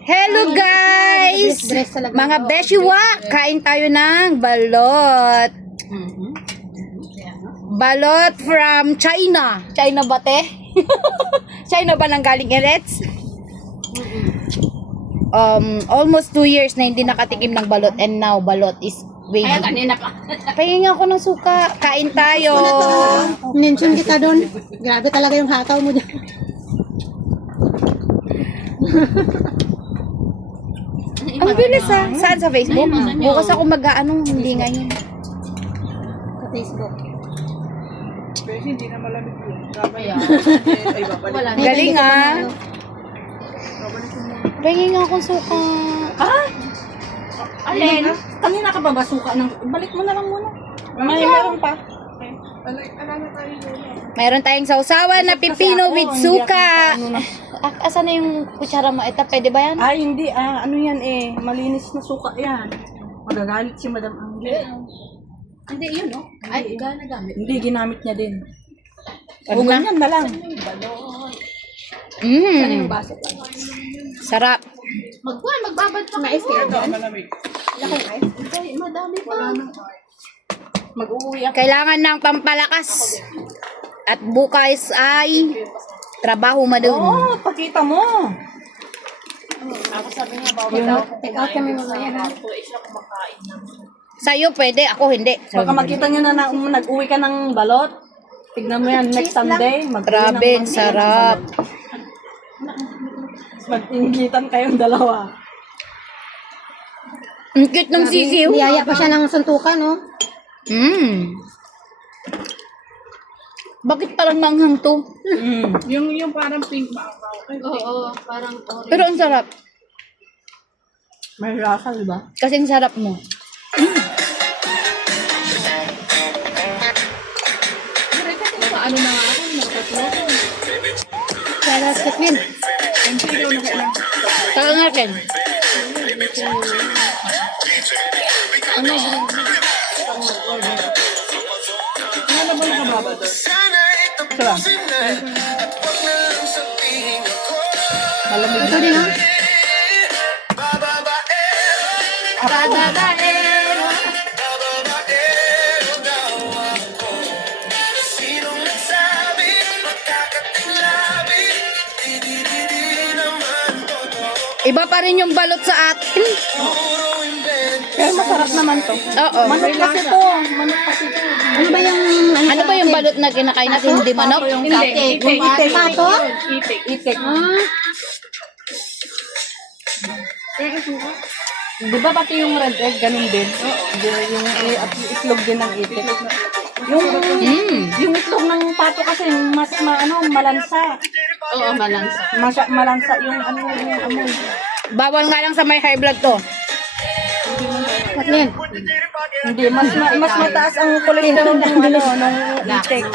Hello guys! Mga beshiwa, kain tayo ng balot. Balot from China. China ba te? China ba nang galing Emirates? Almost 2 years na hindi nakatikim ng balot and now balot is waiting. Ay, kanina pa. Pahingin ako ng suka. Kain tayo. Mention kita doon. Grabe talaga yung hataw mo dyan. Ang bilis ha. Saan sa Facebook? Bukas ako mag-ano, hindi ngayon. Sa Facebook. Kasi hindi na malamig yun. Kaya, Ay, babalik. wala. Galing ah. Pahingin ako ng suka. Alin? Kanina ka ba basuka ng... Balik mo na lang muna. Meron pa. Alam na tayo yun. Mayroon tayong sausawan na pipino with suka. Asan na yung kutsara mo? Ito, pwede ba yan? Ay, hindi. Ano yan eh. Malinis na suka yan. Magagalit si Madam Angel. Hindi, yun, no? Ay, gana gamit. Hindi, ginamit niya din. Ano O, na? ganyan na lang. Sarap. Magbabad pa kayo. Malamig. Ay, madami pa. Mag-uwi ako. Kailangan ng pampalakas. At bukas ay trabaho madun. Oo, pakita mo. Ako sabi niya, bawal daw akong Take out kami mamaya. Sa'yo pwede, ako hindi. Baka makita niyo na, nag-uwi ka ng balot. Tignan mo yan next Sunday. Grabe, ang sarap. Mag-inggitan kayong dalawa. Ang cute ng sisiw. Niyaya pa siya ng suntukan, no? Bakit parang manghang to? Yung parang pink maapaw. Oo, parang orange. Pero ang sarap. May rasa, di ba? Kasing sarap mo. Ano na nga ako, nakatulog. Kaya Kathleen. Taka nga ken. Ano ba nakababad? Sila. Malamig. Ito din, ha? Iba pa rin yung balot sa atin. Pero masarap naman to. Oo. Manok kasi to. Manok kasi to. Ano ba yung... Ano ba yung balot na kinakain natin? Hindi manok? Yung itik. Yung itik. Pato? Itik. Itik. Di ba pati yung red egg, ganun din? Yung itlog din ng itik. Yung itlog ng pato kasi mas malansa. Oo, malansa. Malansa yung yung amoy. Bawal nga lang sa may high blood to. Kathleen. Hindi, mas mataas ang cholesterol ng ng itik.